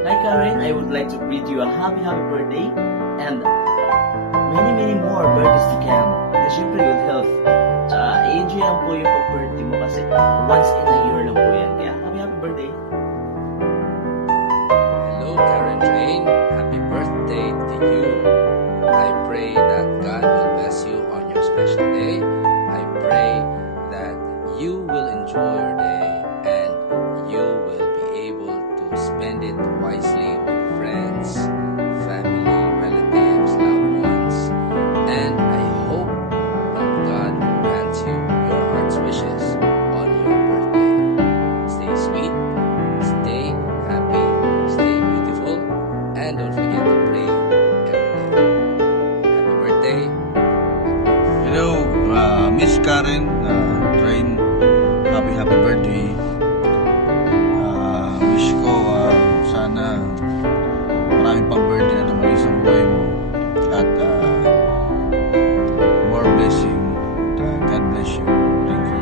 Hi Karen, I would like to greet you a happy birthday and many more birthdays to come. And syempre good health. I-enjoy lang po yung pag-birthday mo kasi once in a year lang po yan. Kaya happy birthday. Hello, Karen Train. Happy birthday to you. I pray that God will bless you on your special day. I pray that you will enjoy your day and you will be able to spend it wisely with friends, family, relatives, loved ones. And I hope that God will grant you your heart's wishes on your birthday. Stay sweet, stay happy, stay beautiful, and don't forget to pray every day. Happy birthday. Hello, Miss Karen, Train, happy birthday. Wish ko sana maraming pang birthday na dumali sa buhay mo at more blessing. God bless you. Thank you.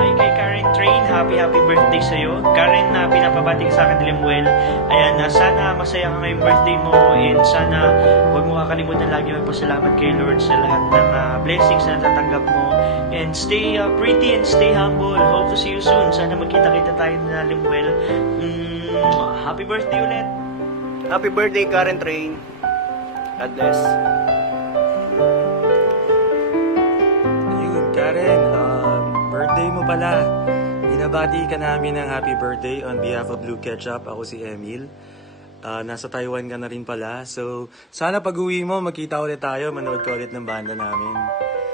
Hi kay Karen Train, happy birthday sa'yo. Karen, na pinapabati ka sa akin ni Lemuel. Ayan, sana masaya ka ngayong birthday mo and sana huwag mo kakalimutan lagi magpasalamat kay Lord sa lahat ng blessings na natatanggap mo. And stay pretty and stay humble. Hope to see you soon. Sana magkita-kita tayo na Lemuel. Happy birthday ulit. Happy birthday, Karen Train. God bless. Ayun, Karen, birthday mo pala. Binabati ka namin ng happy birthday on behalf of Blue Ketchup. Ako si Emil. Nasa Taiwan ka na rin pala. So, sana pag-uwi mo, magkita ulit tayo, manood ka ulit ng banda namin.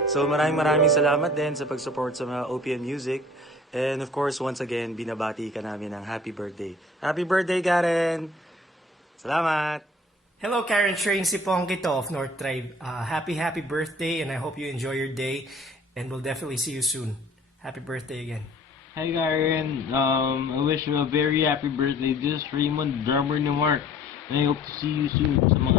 So, maraming salamat din sa pag-support sa mga OPM Music. And of course, once again, binabati ka namin ng happy birthday. Happy birthday, Karen! Salamat! Hello, Karen Train, si Pongkito of North Tribe. Happy birthday, and I hope you enjoy your day, and we'll definitely see you soon. Happy birthday again. Hi Karen, I wish you a very happy birthday. This is Raymond, drummer ni Mark. And I hope to see you soon sa mga